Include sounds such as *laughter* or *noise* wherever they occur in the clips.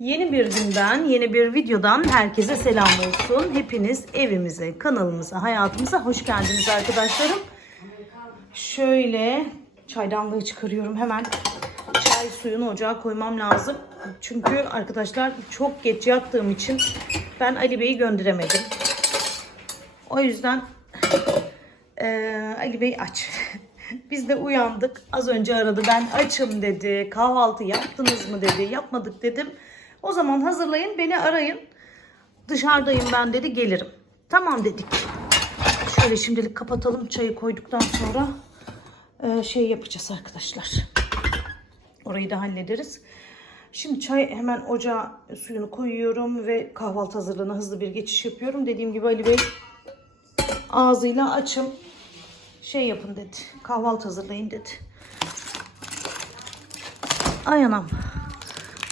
Yeni bir günden, yeni bir videodan herkese selam olsun. Hepiniz evimize, kanalımıza, hayatımıza hoş geldiniz arkadaşlarım. Şöyle çaydanlığı çıkarıyorum hemen. Çay suyunu ocağa koymam lazım. Çünkü arkadaşlar çok geç yattığım için ben Ali Bey'i gönderemedim. O yüzden eee, Ali Bey aç. *laughs* Biz de uyandık. Az önce aradı. Ben açım dedi. Kahvaltı yaptınız mı dedi. Yapmadık dedim. O zaman hazırlayın beni arayın. Dışarıdayım ben dedi gelirim. Tamam dedik. Şöyle şimdilik kapatalım. Çayı koyduktan sonra eee, şey yapacağız arkadaşlar. Orayı da hallederiz. Şimdi çay hemen ocağa suyunu koyuyorum ve kahvaltı hazırlığına hızlı bir geçiş yapıyorum. Dediğim gibi Ali Bey ağzıyla açım şey yapın dedi. Kahvaltı hazırlayın dedi. Ay anam.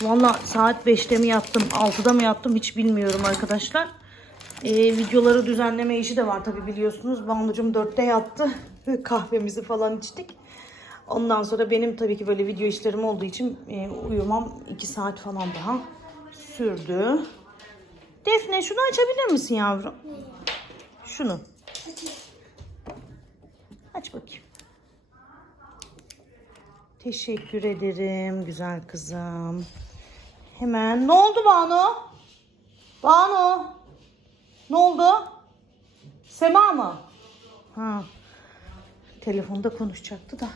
Valla saat 5'te mi yattım, 6'da mı yattım hiç bilmiyorum arkadaşlar. Ee, videoları düzenleme işi de var tabi biliyorsunuz. Banucum 4'te yattı. *laughs* Kahvemizi falan içtik. Ondan sonra benim tabii ki böyle video işlerim olduğu için e, uyumam 2 saat falan daha sürdü. Defne şunu açabilir misin yavrum? Şunu. Aç bakayım. Teşekkür ederim güzel kızım. Hemen ne oldu Banu? Banu. Ne oldu? Sema mı? Ha. Telefonda konuşacaktı da.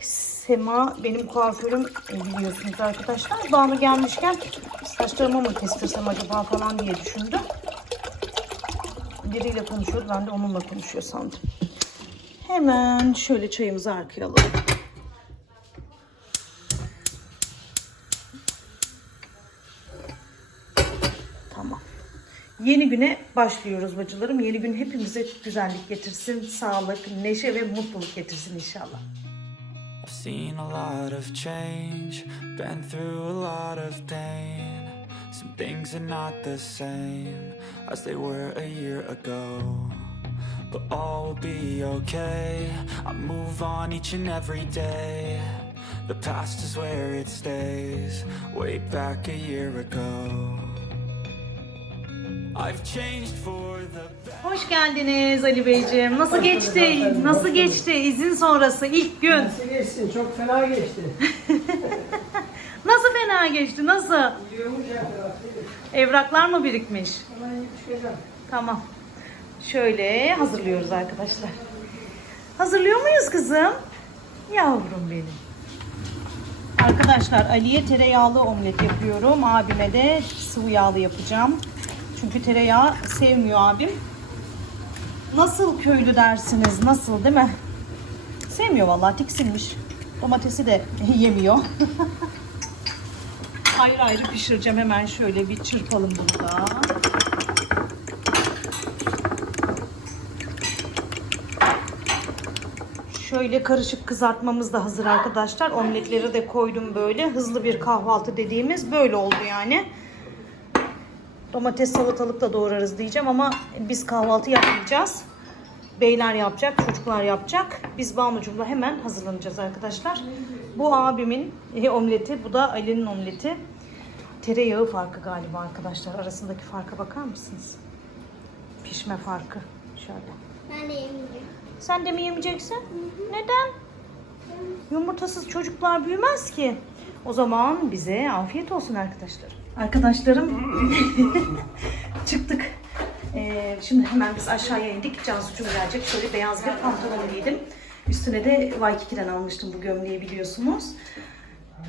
Sema benim kuaförüm e, biliyorsunuz arkadaşlar. Banu gelmişken saçlarımı mı kestirsem acaba falan diye düşündüm. Biriyle konuşuyordu. Ben de onunla konuşuyor sandım. Hemen şöyle çayımızı arkaya alalım. Yeni güne başlıyoruz bacılarım. Yeni gün hepimize güzellik getirsin, sağlık, neşe ve mutluluk getirsin inşallah. I've seen a lot of change, been through a lot of pain. Some things are not the same as they were a year ago. But all will be okay. I move on each and every day. The past is where it stays, way back a year ago. Hoş geldiniz Ali Beyciğim. Nasıl geçti? Nasıl geçti? İzin sonrası ilk gün. Nasıl geçsin? Çok fena geçti. *laughs* Nasıl fena geçti? Nasıl? Gidiyormuş ya tarafı. Evraklar mı birikmiş? Hemen gidip çıkacağım. Tamam. Şöyle hazırlıyoruz arkadaşlar. Hazırlıyor muyuz kızım? Yavrum benim. Arkadaşlar Ali'ye tereyağlı omlet yapıyorum. Abime de sıvı yağlı yapacağım. Çünkü tereyağı sevmiyor abim. Nasıl köylü dersiniz? Nasıl değil mi? Sevmiyor vallahi tiksinmiş. Domatesi de *laughs* yemiyor. *laughs* ayrı ayrı pişireceğim. Hemen şöyle bir çırpalım bunu da. Şöyle karışık kızartmamız da hazır arkadaşlar. Omletleri de koydum böyle. Hızlı bir kahvaltı dediğimiz böyle oldu yani. Domates salatalık da doğrarız diyeceğim ama biz kahvaltı yapmayacağız. Beyler yapacak, çocuklar yapacak. Biz Banucum'la hemen hazırlanacağız arkadaşlar. Bu abimin e, omleti, bu da Ali'nin omleti. Tereyağı farkı galiba arkadaşlar. Arasındaki farka bakar mısınız? Pişme farkı. Şöyle. Ben de yemeyeceğim. Sen de mi yemeyeceksin? Neden? Yumurtasız çocuklar büyümez ki. O zaman bize afiyet olsun arkadaşlar. Arkadaşlarım *laughs* çıktık. Ee, şimdi hemen biz aşağıya indik. Cansu'cum gelecek. Şöyle beyaz bir pantolon giydim. Üstüne de Waikiki'den almıştım bu gömleği biliyorsunuz.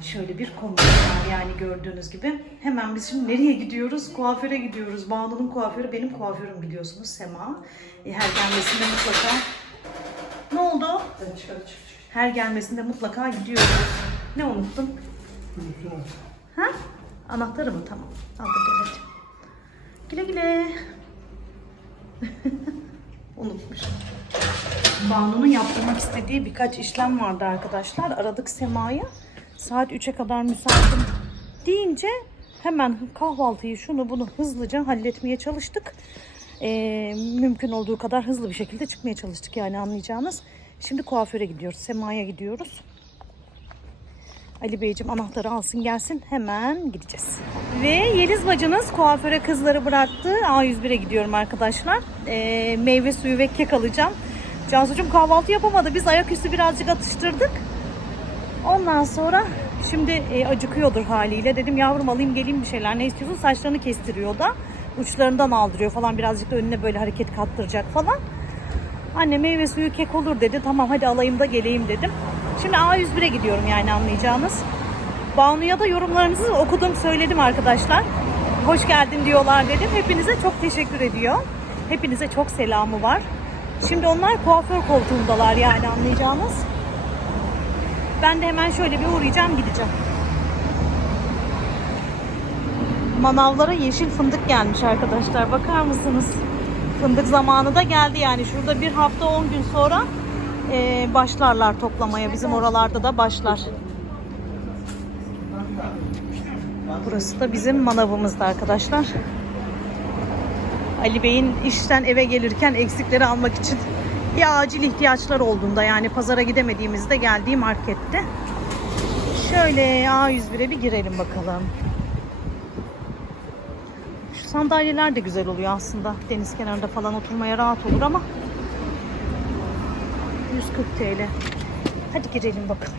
Şöyle bir kombin var yani gördüğünüz gibi. Hemen biz şimdi nereye gidiyoruz? Kuaföre gidiyoruz. Banu'nun kuaförü benim kuaförüm biliyorsunuz Sema. E, her gelmesinde mutlaka... Ne oldu? Her gelmesinde mutlaka gidiyoruz. Ne? Unuttum. Ha? Anahtarı mı? Tamam. Aldık evet. Güle güle. *laughs* Unutmuşum. Banu'nun yaptırmak istediği birkaç işlem vardı arkadaşlar. Aradık Sema'yı. Saat 3'e kadar müsaitim deyince hemen kahvaltıyı şunu bunu hızlıca halletmeye çalıştık. Ee, mümkün olduğu kadar hızlı bir şekilde çıkmaya çalıştık yani anlayacağınız. Şimdi kuaföre gidiyoruz. Sema'ya gidiyoruz. Ali Beyciğim anahtarı alsın gelsin hemen gideceğiz. Ve Yeliz bacınız kuaföre kızları bıraktı. A101'e gidiyorum arkadaşlar. Ee, meyve suyu ve kek alacağım. Cansucuğum kahvaltı yapamadı. Biz ayaküstü birazcık atıştırdık. Ondan sonra şimdi e, acıkıyordur haliyle. Dedim yavrum alayım geleyim bir şeyler. Ne istiyorsun? Saçlarını kestiriyor da. Uçlarından aldırıyor falan. Birazcık da önüne böyle hareket kattıracak falan. Anne meyve suyu kek olur dedi. Tamam hadi alayım da geleyim dedim. Şimdi A101'e gidiyorum yani anlayacağınız. Banu'ya da yorumlarınızı okudum söyledim arkadaşlar. Hoş geldin diyorlar dedim. Hepinize çok teşekkür ediyor. Hepinize çok selamı var. Şimdi onlar kuaför koltuğundalar yani anlayacağınız. Ben de hemen şöyle bir uğrayacağım gideceğim. Manavlara yeşil fındık gelmiş arkadaşlar. Bakar mısınız? Fındık zamanı da geldi yani. Şurada bir hafta 10 gün sonra e, başlarlar toplamaya. Bizim oralarda da başlar. Burası da bizim manavımızdı arkadaşlar. Ali Bey'in işten eve gelirken eksikleri almak için bir acil ihtiyaçlar olduğunda yani pazara gidemediğimizde geldiği markette. Şöyle A101'e bir girelim bakalım. Şu sandalyeler de güzel oluyor aslında. Deniz kenarında falan oturmaya rahat olur ama 140 TL. Hadi girelim bakalım.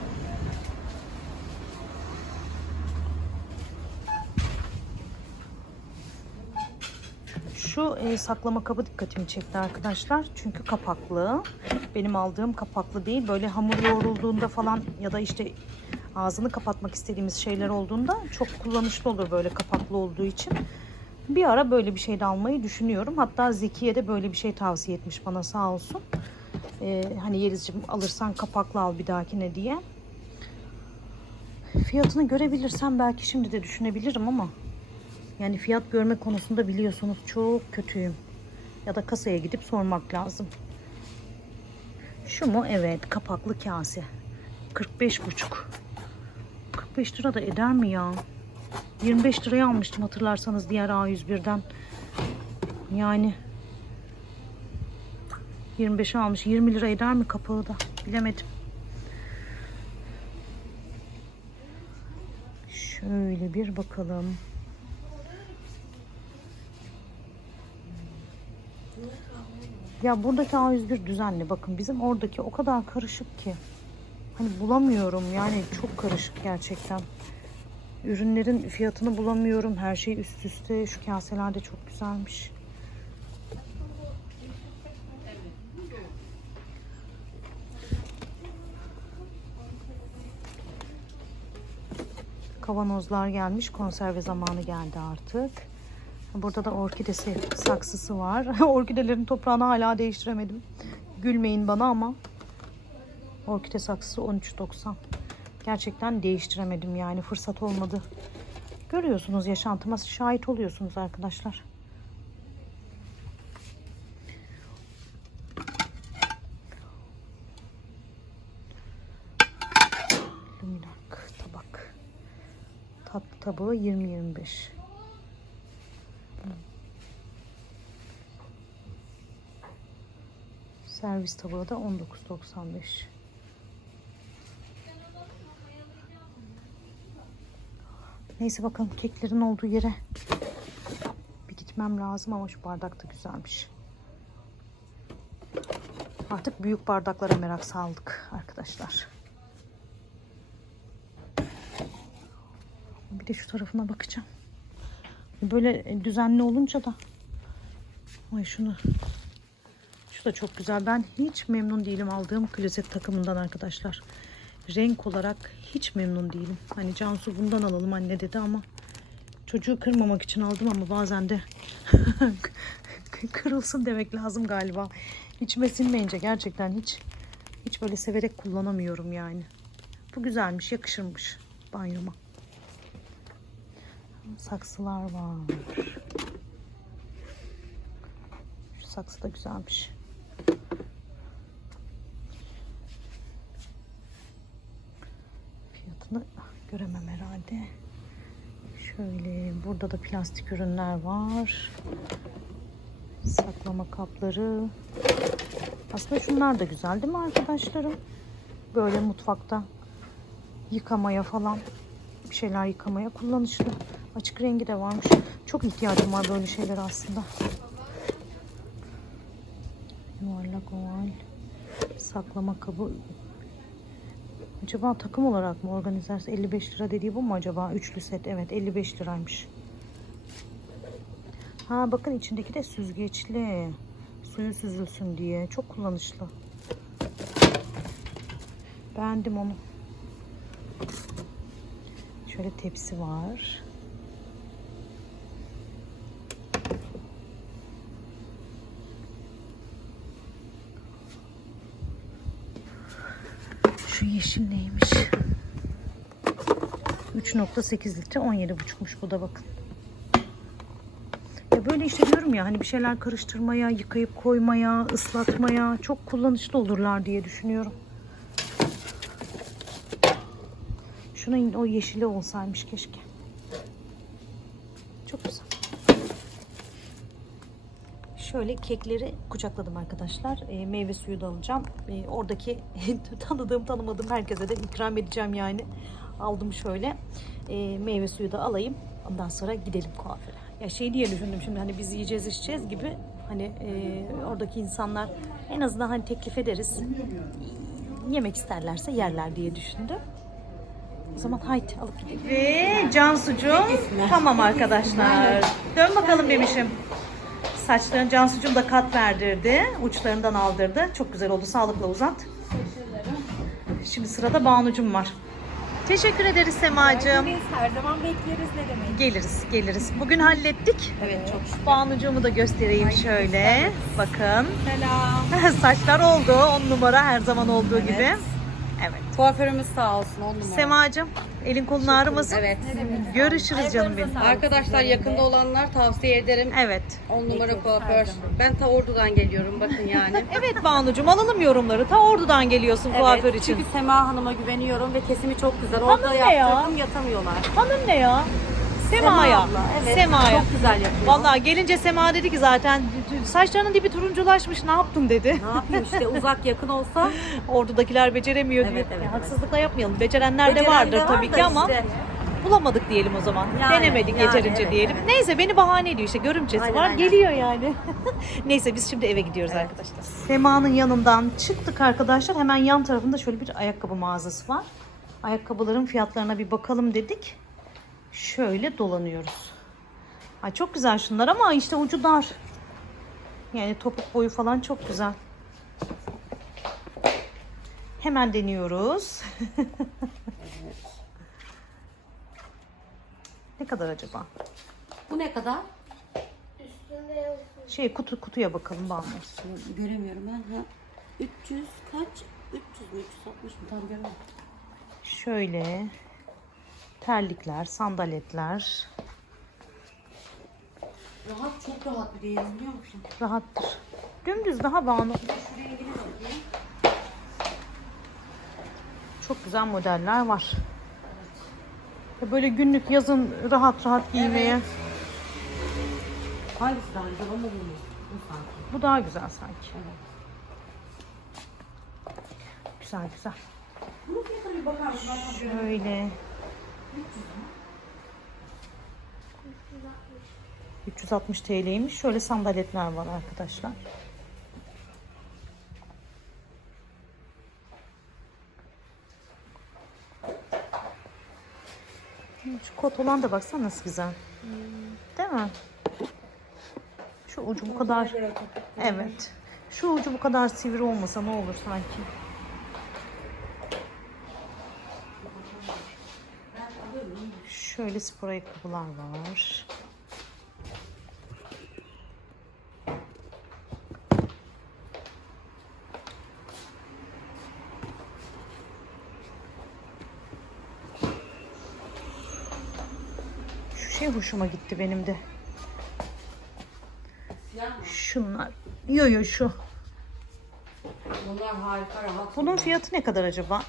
Şu e, saklama kabı dikkatimi çekti arkadaşlar. Çünkü kapaklı. Benim aldığım kapaklı değil. Böyle hamur yoğrulduğunda falan ya da işte ağzını kapatmak istediğimiz şeyler olduğunda çok kullanışlı olur böyle kapaklı olduğu için. Bir ara böyle bir şey de almayı düşünüyorum. Hatta Zekiye de böyle bir şey tavsiye etmiş bana sağ olsun. Ee, hani Yeliz'cim alırsan kapaklı al bir dahakine diye. Fiyatını görebilirsem belki şimdi de düşünebilirim ama yani fiyat görme konusunda biliyorsunuz çok kötüyüm. Ya da kasaya gidip sormak lazım. Şu mu? Evet kapaklı kase. 45 buçuk. 45 lira da eder mi ya? 25 liraya almıştım hatırlarsanız diğer A101'den. Yani 25 almış. 20 lira eder mi kapağı da? Bilemedim. Şöyle bir bakalım. Ya buradaki A101 düzenli. Bakın bizim oradaki o kadar karışık ki. Hani bulamıyorum yani çok karışık gerçekten. Ürünlerin fiyatını bulamıyorum. Her şey üst üste. Şu kaseler de çok güzelmiş. Kavanozlar gelmiş. Konserve zamanı geldi artık. Burada da orkidesi saksısı var. *laughs* Orkidelerin toprağını hala değiştiremedim. Gülmeyin bana ama orkide saksısı 13.90. Gerçekten değiştiremedim yani fırsat olmadı. Görüyorsunuz yaşantıma şahit oluyorsunuz arkadaşlar. Luminak tabağı 20-25. Servis tabağı da 19.95. Neyse bakalım keklerin olduğu yere bir gitmem lazım ama şu bardak da güzelmiş. Artık büyük bardaklara merak saldık arkadaşlar. Bir de şu tarafına bakacağım. Böyle düzenli olunca da Ay şunu şu da çok güzel. Ben hiç memnun değilim aldığım klozet takımından arkadaşlar. Renk olarak hiç memnun değilim. Hani Cansu bundan alalım anne dedi ama çocuğu kırmamak için aldım ama bazen de *laughs* kırılsın demek lazım galiba. İçime sinmeyince gerçekten hiç hiç böyle severek kullanamıyorum yani. Bu güzelmiş, yakışırmış banyoma. Saksılar var. Şu saksı da güzelmiş. Fiyatını göremem herhalde. Şöyle burada da plastik ürünler var. Saklama kapları. Aslında şunlar da güzel değil mi arkadaşlarım? Böyle mutfakta yıkamaya falan bir şeyler yıkamaya kullanışlı. Açık rengi de varmış. Çok ihtiyacım var böyle şeyler aslında. Yuvarlak oval saklama kabı. Acaba takım olarak mı organizerse 55 lira dediği bu mu acaba? Üçlü set evet 55 liraymış. Ha bakın içindeki de süzgeçli. Suyu süzülsün diye. Çok kullanışlı. Beğendim onu. Şöyle tepsi var. Şu yeşil neymiş? 3.8 litre 17.5'muş bu da bakın. Ya böyle işte diyorum ya hani bir şeyler karıştırmaya, yıkayıp koymaya, ıslatmaya çok kullanışlı olurlar diye düşünüyorum. Şunun o yeşili olsaymış keşke. Çok güzel. Şöyle kekleri kucakladım arkadaşlar. E, meyve suyu da alacağım. E, oradaki *laughs* tanıdığım tanımadığım herkese de ikram edeceğim yani. Aldım şöyle. E, meyve suyu da alayım. Ondan sonra gidelim kuaföre. Ya şey diye düşündüm şimdi hani biz yiyeceğiz içeceğiz gibi hani e, oradaki insanlar en azından hani teklif ederiz. Yemek isterlerse yerler diye düşündüm. O zaman haydi alıp gidelim. Ve Cansucuğum tamam arkadaşlar. Dön bakalım bemişim. Saçların Cansucuğum da kat verdirdi. Uçlarından aldırdı. Çok güzel oldu. Sağlıkla uzat. Şimdi sırada Banucum var. Teşekkür ederiz Semacığım. Biz her zaman bekleriz ne demek. Geliriz, geliriz. Bugün hallettik. Evet çok şükür. Banucuğumu da göstereyim şöyle. Bakın. Selam. *laughs* Saçlar oldu. On numara her zaman olduğu Evet. gibi. Evet. Kuaförümüz sağ olsun on numara. Semacığım elin kolun ağrımasın. Evet. Görüşürüz canım benim. Arkadaşlar yakında olanlar tavsiye ederim. Evet. 10 numara kuaför. Ben ta Ordu'dan geliyorum bakın yani. *laughs* Evet Banucuğum alalım yorumları. Ta oradan geliyorsun kuaför için. Çünkü Sema Hanım'a güveniyorum ve kesimi çok güzel. Orada Hanım ne ya? yaptırdım yatamıyorlar. Hanım ne ya? Sema'ya. abla, evet. Sema'ya. Çok güzel yapıyor. Vallahi gelince Sema dedi ki zaten saçlarının dibi turunculaşmış ne yaptın dedi. Ne yapayım işte uzak yakın olsa. *laughs* Ordudakiler beceremiyor Evet, diyor. evet, evet. haksızlıkla yapmayalım. Becerenler de Beceren vardır de tabii ki ama işte. bulamadık diyelim o zaman. Yani, Denemedik yani, yeterince evet, diyelim. evet. Neyse beni bahane ediyor işte görümcesi Aynen, var aynen. geliyor yani. *laughs* Neyse biz şimdi eve gidiyoruz arkadaşlar. Sema'nın yanından çıktık arkadaşlar. Hemen yan tarafında şöyle bir ayakkabı mağazası var. Ayakkabıların fiyatlarına bir bakalım dedik. Şöyle dolanıyoruz. Ay çok güzel şunlar ama işte ucu dar. Yani topuk boyu falan çok güzel. Hemen deniyoruz. *laughs* ne kadar acaba? Bu ne kadar? Şey kutu kutuya bakalım bana. Göremiyorum ben. Ha. 300 kaç? 300 mü 360 mı tam göremiyorum. Şöyle terlikler, sandaletler Rahat çok rahat bir değil biliyor musun? rahattır. Dümdüz daha bağlı. Şu rengine bakayım. Çok güzel modeller var. Ya Böyle günlük yazın rahat rahat giymeye. Hangisi daha güzel onu bilmiyorum. Bu sanki. Bu daha güzel sanki. Güzel güzel. Göremiyorum. Şöyle. 360 TL'ymiş. Şöyle sandaletler var arkadaşlar. Şu kot olan da baksana nasıl güzel. Değil mi? Şu ucu bu kadar. Evet. Şu ucu bu kadar sivri olmasa ne olur sanki. Şöyle spor ayakkabılar var. Şu şey hoşuma gitti benim de. Şunlar. Yo yo şu. Bunlar harika rahat. Bunun fiyatı ne kadar acaba?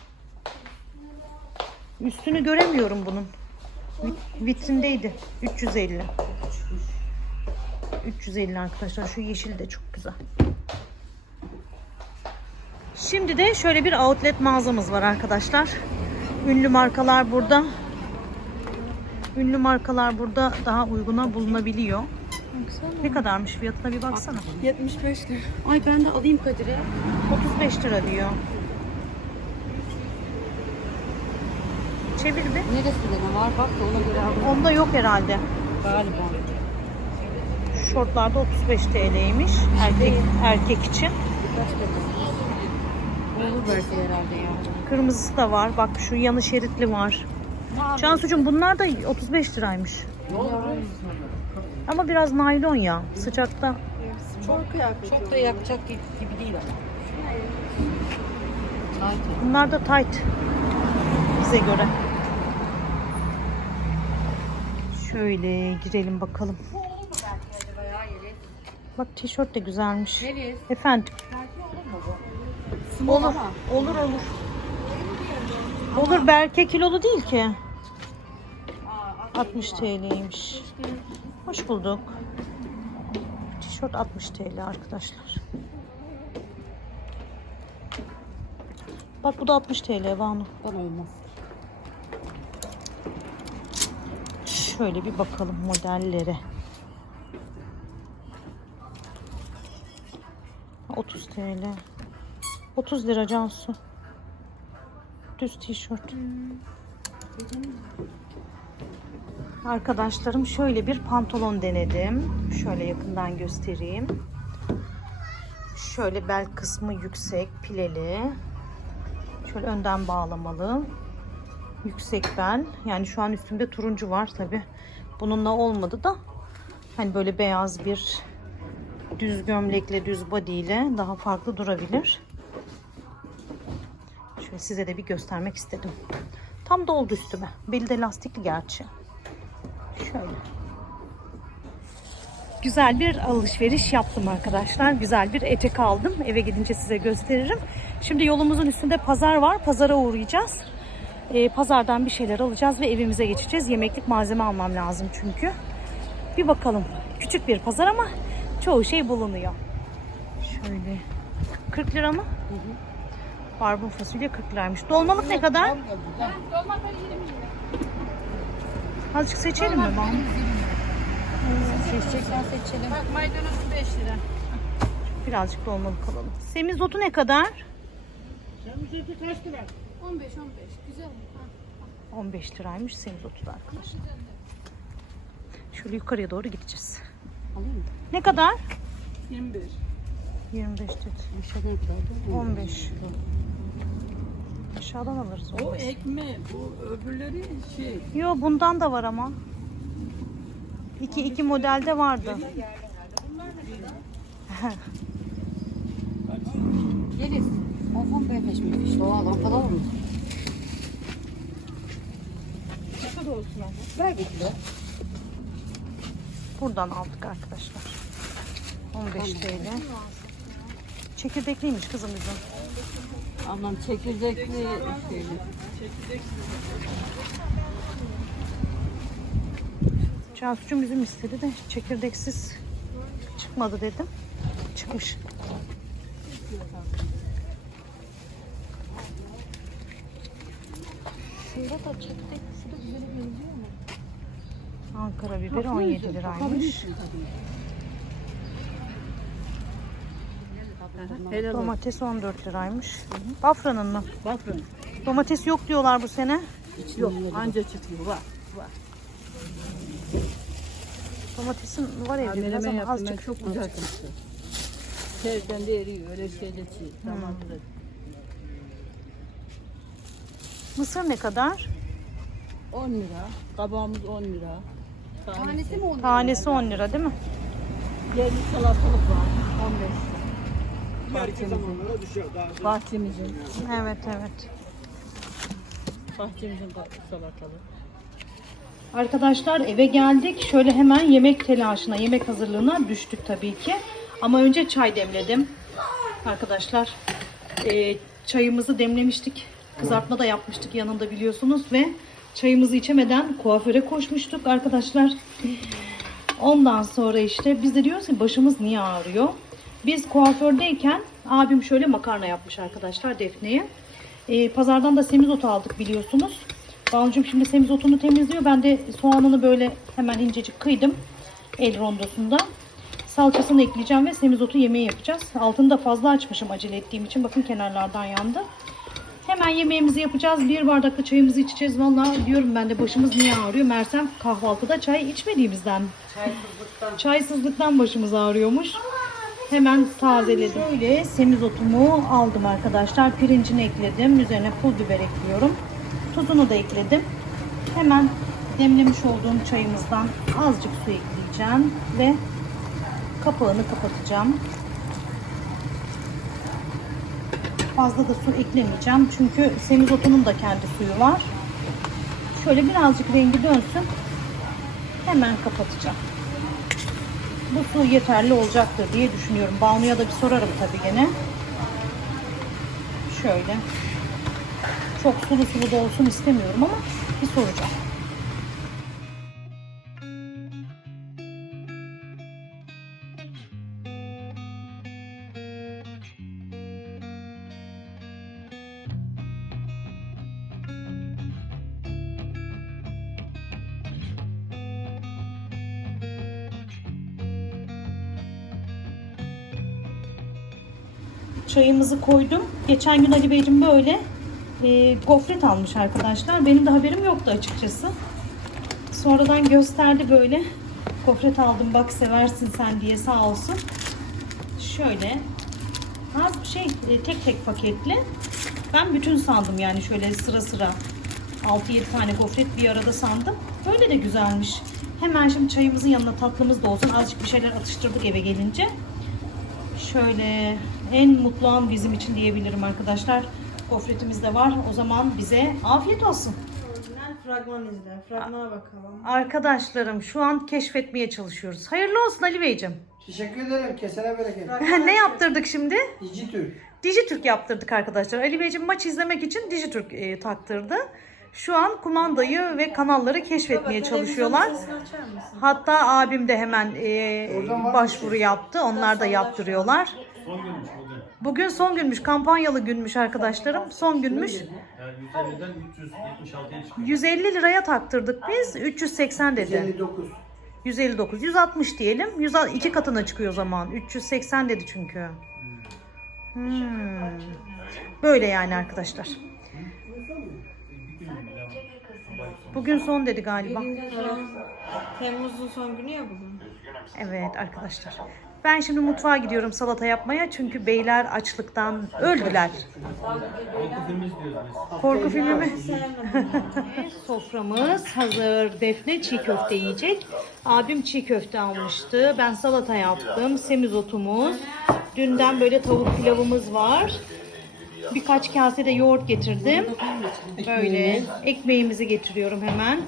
Üstünü göremiyorum bunun. Vit- Vitrindeydi. 350. 350 arkadaşlar. Şu yeşil de çok güzel. Şimdi de şöyle bir outlet mağazamız var arkadaşlar. Ünlü markalar burada. Ünlü markalar burada daha uyguna bulunabiliyor. Ne kadarmış fiyatına bir baksana. 75 lira. Ay ben de alayım Kadir'e. 35 lira diyor. Çevir bir. Neresinde ne var bak da ona göre alayım. Onda yok herhalde. Galiba. Şortlarda 35 TL'ymiş erkek erkek için. Olur belki herhalde ya. Kırmızısı da var. Bak şu yanı şeritli var. Cansucuğum bunlar da 35 liraymış. Ama biraz naylon ya. Sıcakta Çok kıyafet. Çok da yakacak gibi değil ama. Bunlar da tight bize göre. Şöyle girelim bakalım. Bak tişört de güzelmiş. Melis. Efendim. Olur. ama. Olur olur. Olur Berke kilolu değil ki. 60 TL'ymiş. Hoş bulduk. Tişört 60 TL arkadaşlar. Bak bu da 60 TL Banu. Bana olmaz. Şöyle bir bakalım modellere. 30 TL. 30 lira Cansu. Düz tişört. Arkadaşlarım şöyle bir pantolon denedim. Şöyle yakından göstereyim. Şöyle bel kısmı yüksek, pileli. Şöyle önden bağlamalı. Yüksek bel. Yani şu an üstümde turuncu var tabi. Bununla olmadı da hani böyle beyaz bir düz gömlekle, düz body ile daha farklı durabilir. Şöyle size de bir göstermek istedim. Tam doldu üstüme. Beli de lastikli gerçi. Şöyle. Güzel bir alışveriş yaptım arkadaşlar. Güzel bir etek aldım. Eve gidince size gösteririm. Şimdi yolumuzun üstünde pazar var. Pazara uğrayacağız. Ee, pazardan bir şeyler alacağız ve evimize geçeceğiz. Yemeklik malzeme almam lazım çünkü. Bir bakalım. Küçük bir pazar ama çoğu şey bulunuyor. Şöyle. 40 lira mı? Barbun fasulye 40 liraymış. Dolmalık ne kadar? Azıcık seçelim mi bana? Seçeceksen seçelim. Birazcık dolmalık alalım. Semizotu ne kadar? Semizotu kaç lira? 15 liraymış semizotu da arkadaşlar. Şöyle yukarıya doğru gideceğiz. Alayım mı? Ne kadar? 25. 25 dedi. Aşağıda ne kadardı? 15. Aşağıdan alırız O ekme, bu öbürleri şey. Yo bundan da var ama. İki, iki modelde vardı. *laughs* Yeliz. 10 15 miymiş? Doğal o kadar olur. Kadar olsun ama? Ver bir kilo. Buradan aldık arkadaşlar. 15 TL. Çekirdekliymiş kızım bizim. Ablam çekirdekli şeyli. Bizim istedi de çekirdeksiz çıkmadı dedim. Çıkmış. Şurada da çekirdek. Şu da güzel benziyor mu? Ankara biberi 17 liraymış. Helal olsun. Domates 14 liraymış. Bafra'nın mı? Bakın. Domates yok diyorlar bu sene. Yok anca çıkıyor var. Domatesin var evde biraz ama yaptım azıcık. çok güzel çıktı. Terden de eriyor öyle şeyde çiğ. Tamamdır. Mısır ne kadar? 10 lira. Kabağımız 10 lira. Tanesi mi onun? Tanesi 10 lira değil mi? Yerli salatalık var. 15 lira. Bahçemizin. Bahçemizin. Evet evet. Bahçemizin salatalık. Arkadaşlar eve geldik. Şöyle hemen yemek telaşına, yemek hazırlığına düştük tabii ki. Ama önce çay demledim. Arkadaşlar e, çayımızı demlemiştik. Kızartma da yapmıştık yanında biliyorsunuz ve çayımızı içemeden kuaföre koşmuştuk arkadaşlar. Ondan sonra işte biz de diyoruz ki başımız niye ağrıyor? Biz kuafördeyken abim şöyle makarna yapmış arkadaşlar Defne'ye. E, pazardan da semizotu aldık biliyorsunuz. Banucuğum şimdi semizotunu temizliyor. Ben de soğanını böyle hemen incecik kıydım. El rondosunda. Salçasını ekleyeceğim ve semizotu yemeği yapacağız. Altını da fazla açmışım acele ettiğim için. Bakın kenarlardan yandı. Hemen yemeğimizi yapacağız. Bir bardak da çayımızı içeceğiz. Vallahi diyorum ben de başımız niye ağrıyor? Mersem kahvaltıda çay içmediğimizden. Çaysızlıktan. Çaysızlıktan başımız ağrıyormuş. Hemen tazeledim. Şöyle semizotumu aldım arkadaşlar. Pirincini ekledim. Üzerine pul biber ekliyorum. Tuzunu da ekledim. Hemen demlemiş olduğum çayımızdan azıcık su ekleyeceğim ve kapağını kapatacağım. Fazla da su eklemeyeceğim. Çünkü semizotunun da kendi suyu var. Şöyle birazcık rengi dönsün. Hemen kapatacağım. Bu su yeterli olacaktır diye düşünüyorum. Banu'ya da bir sorarım tabii gene. Şöyle. Çok sulu sulu da olsun istemiyorum ama bir soracağım. Çayımızı koydum. Geçen gün Ali Beyciğim böyle e, gofret almış arkadaşlar. Benim de haberim yoktu açıkçası. Sonradan gösterdi böyle. Gofret aldım bak seversin sen diye sağ olsun. Şöyle az bir şey e, tek tek paketli. Ben bütün sandım yani şöyle sıra sıra 6-7 tane gofret bir arada sandım. Böyle de güzelmiş. Hemen şimdi çayımızın yanına tatlımız da olsun. Azıcık bir şeyler atıştırdık eve gelince. Şöyle en mutlu an bizim için diyebilirim arkadaşlar. Gofretimiz de var. O zaman bize afiyet olsun. Fragman izle. Fragmana bakalım. Arkadaşlarım şu an keşfetmeye çalışıyoruz. Hayırlı olsun Ali Beyciğim. Teşekkür ederim. Kesene bereket. ne yaptırdık şimdi? Dijitürk. Dijitürk yaptırdık arkadaşlar. Ali Beyciğim maç izlemek için Dijitürk e, taktırdı. Şu an kumandayı ve kanalları keşfetmeye çalışıyorlar. Hatta abim de hemen e, başvuru yaptı. Onlar da yaptırıyorlar. Bugün son günmüş. Kampanyalı günmüş arkadaşlarım. Son günmüş. Yani 150'den 376'ya çıkıyor. 150 liraya taktırdık biz. 380 dedi. 59. 159. 160 diyelim. 100, iki katına çıkıyor o zaman. 380 dedi çünkü. Hmm. Böyle yani arkadaşlar. Bugün son dedi galiba. Temmuz'un son günü ya bugün. Evet arkadaşlar. Ben şimdi mutfağa gidiyorum salata yapmaya çünkü beyler açlıktan öldüler. Korku filmi mi? Soframız hazır. Defne çiğ köfte yiyecek. Abim çiğ köfte almıştı. Ben salata yaptım. Semizotumuz. Dünden böyle tavuk pilavımız var. Birkaç kase de yoğurt getirdim. Böyle ekmeğimizi getiriyorum hemen.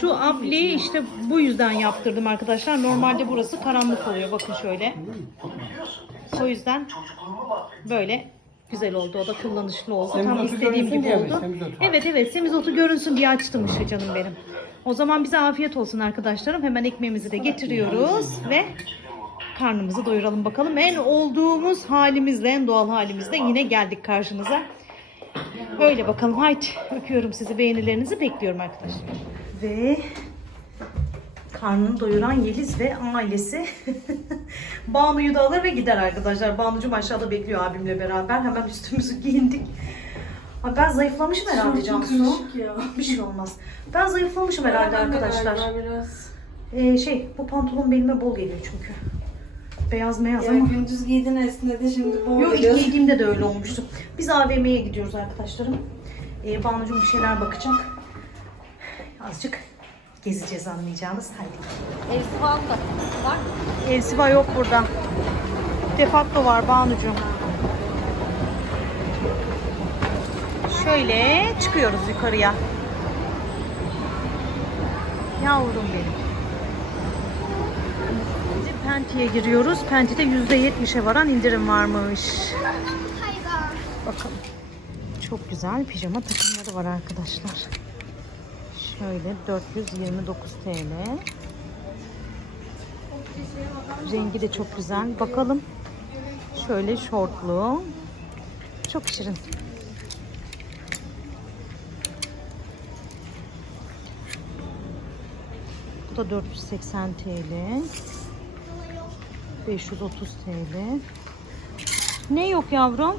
Şu abli işte bu yüzden yaptırdım arkadaşlar. Normalde burası karanlık oluyor. Bakın şöyle. O yüzden böyle güzel oldu. O da kullanışlı oldu. Tam Semizotu istediğim görünsün gibi mi? oldu. Semizotu. Evet evet semizotu görünsün diye açtım işte canım benim. O zaman bize afiyet olsun arkadaşlarım. Hemen ekmeğimizi de getiriyoruz ve karnımızı doyuralım bakalım. En olduğumuz halimizle, en doğal halimizle yine geldik karşınıza. Öyle bakalım. Haydi öpüyorum sizi. Beğenilerinizi bekliyorum arkadaşlar. Ve karnını doyuran Yeliz ve ailesi *laughs* Banu'yu da alır ve gider arkadaşlar. Banu'cum aşağıda bekliyor abimle beraber. Hemen üstümüzü giyindik. Ben zayıflamışım herhalde Cansu. ya. Bir şey olmaz. Ben zayıflamışım herhalde arkadaşlar. Ee, şey bu pantolon belime bol geliyor çünkü. Beyaz beyaz Ya ama. gündüz giydin esnedi şimdi bol Yok ilk giydiğimde de öyle olmuştu. Biz AVM'ye gidiyoruz arkadaşlarım. Ee, Banucuğum bir şeyler bakacak. Azıcık gezeceğiz anlayacağınız. Haydi. Evsi var da. Var. Elsiva yok burada. Defakto var Banucuğum. Şöyle çıkıyoruz yukarıya. Yavrum benim. Penti'ye giriyoruz. Penti'de %70'e varan indirim varmış. Bakalım. Çok güzel pijama takımları var arkadaşlar. Şöyle 429 TL. Rengi de çok güzel. Bakalım. Şöyle şortlu. Çok şirin. Bu da 480 TL. 530 TL. Ne yok yavrum?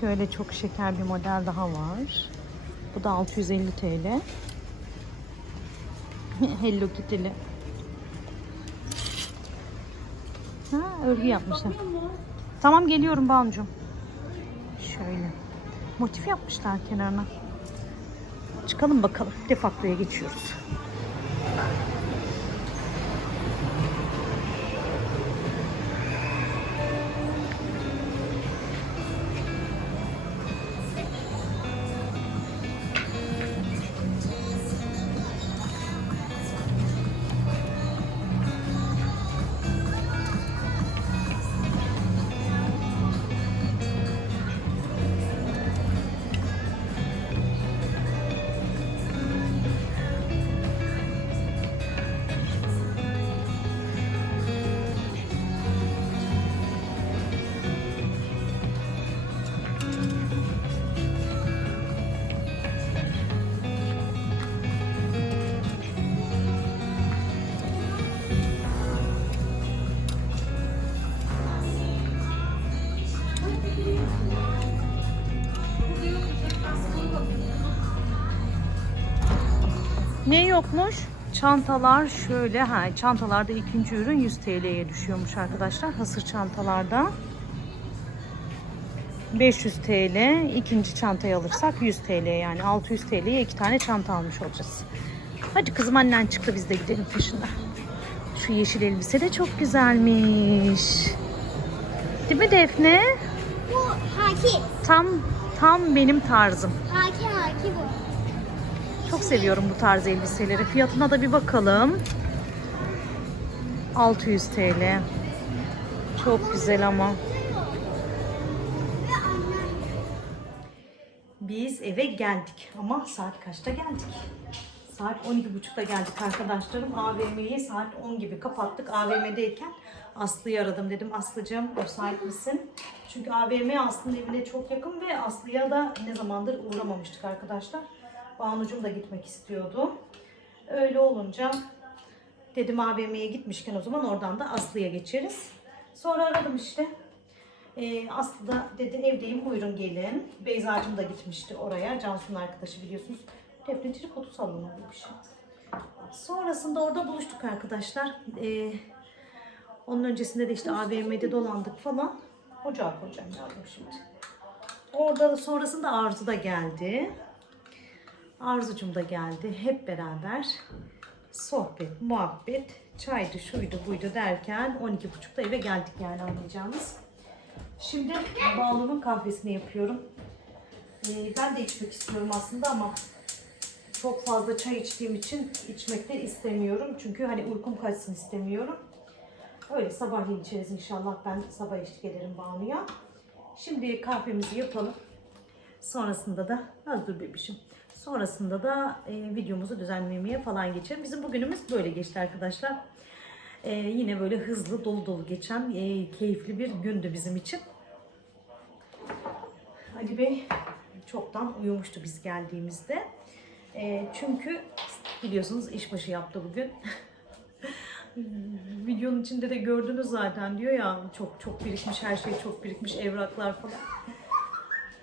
Şöyle çok şeker bir model daha var. Bu da 650 TL. *laughs* Hello Kitty'li. Ha, örgü yapmışlar. Tamam geliyorum Banucuğum. Şöyle. Motif yapmışlar kenarına. Çıkalım bakalım. Defaktoya geçiyoruz. Yokmuş? Çantalar şöyle. Ha, çantalarda ikinci ürün 100 TL'ye düşüyormuş arkadaşlar. Hasır çantalarda. 500 TL. ikinci çantayı alırsak 100 TL yani 600 TL'ye iki tane çanta almış olacağız. Hadi kızım annen çıktı biz de gidelim peşinden. Şu yeşil elbise de çok güzelmiş. Değil mi Defne? Bu haki. Tam tam benim tarzım. Haki haki bu. Çok seviyorum bu tarz elbiseleri. Fiyatına da bir bakalım. 600 TL. Çok güzel ama. Biz eve geldik ama saat kaçta geldik? Saat 12.30'da geldik arkadaşlarım. AVM'yi saat 10 gibi kapattık. AVM'deyken Aslı'yı aradım. Dedim Aslı'cığım müsait misin? Çünkü AVM Aslı'nın evine çok yakın ve Aslı'ya da ne zamandır uğramamıştık arkadaşlar. Banucuğum da gitmek istiyordu. Öyle olunca dedim AVM'ye gitmişken o zaman oradan da Aslı'ya geçeriz. Sonra aradım işte. Ee, Aslı da dedi evdeyim buyurun gelin. Beyza'cığım da gitmişti oraya. Cansu'nun arkadaşı biliyorsunuz. Defne trikotu salonu bir şey. Sonrasında orada buluştuk arkadaşlar. Ee, onun öncesinde de işte AVM'de dolandık falan. Ocağa koyacağım yavrum şimdi. Orada da sonrasında Arzu da geldi. Arzucum da geldi. Hep beraber sohbet, muhabbet, çaydı, şuydu, buydu derken 12.30'da eve geldik yani anlayacağımız. Şimdi Banu'nun kahvesini yapıyorum. Ee, ben de içmek istiyorum aslında ama çok fazla çay içtiğim için içmek de istemiyorum. Çünkü hani uykum kaçsın istemiyorum. Öyle sabahleyin içeriz inşallah. Ben sabah eşlik ederim Banu'ya. Şimdi kahvemizi yapalım. Sonrasında da az dur bebişim. Sonrasında da e, videomuzu düzenlemeye falan geçelim. Bizim bugünümüz böyle geçti arkadaşlar. E, yine böyle hızlı dolu dolu geçen e, keyifli bir gündü bizim için. Ali Bey çoktan uyumuştu biz geldiğimizde. E, çünkü biliyorsunuz işbaşı yaptı bugün. *laughs* Videonun içinde de gördünüz zaten diyor ya çok çok birikmiş her şey çok birikmiş evraklar falan.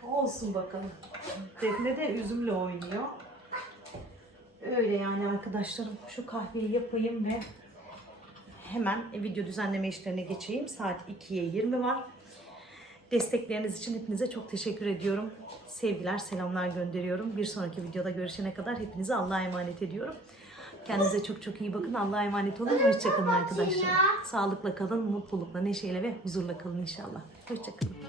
Olsun bakalım. Defne de üzümle oynuyor. Öyle yani arkadaşlarım. Şu kahveyi yapayım ve hemen video düzenleme işlerine geçeyim. Saat 2'ye 20 var. Destekleriniz için hepinize çok teşekkür ediyorum. Sevgiler, selamlar gönderiyorum. Bir sonraki videoda görüşene kadar hepinizi Allah'a emanet ediyorum. Kendinize çok çok iyi bakın. Allah'a emanet olun. Hoşçakalın arkadaşlar. Sağlıkla kalın, mutlulukla, neşeyle ve huzurla kalın inşallah. Hoşçakalın.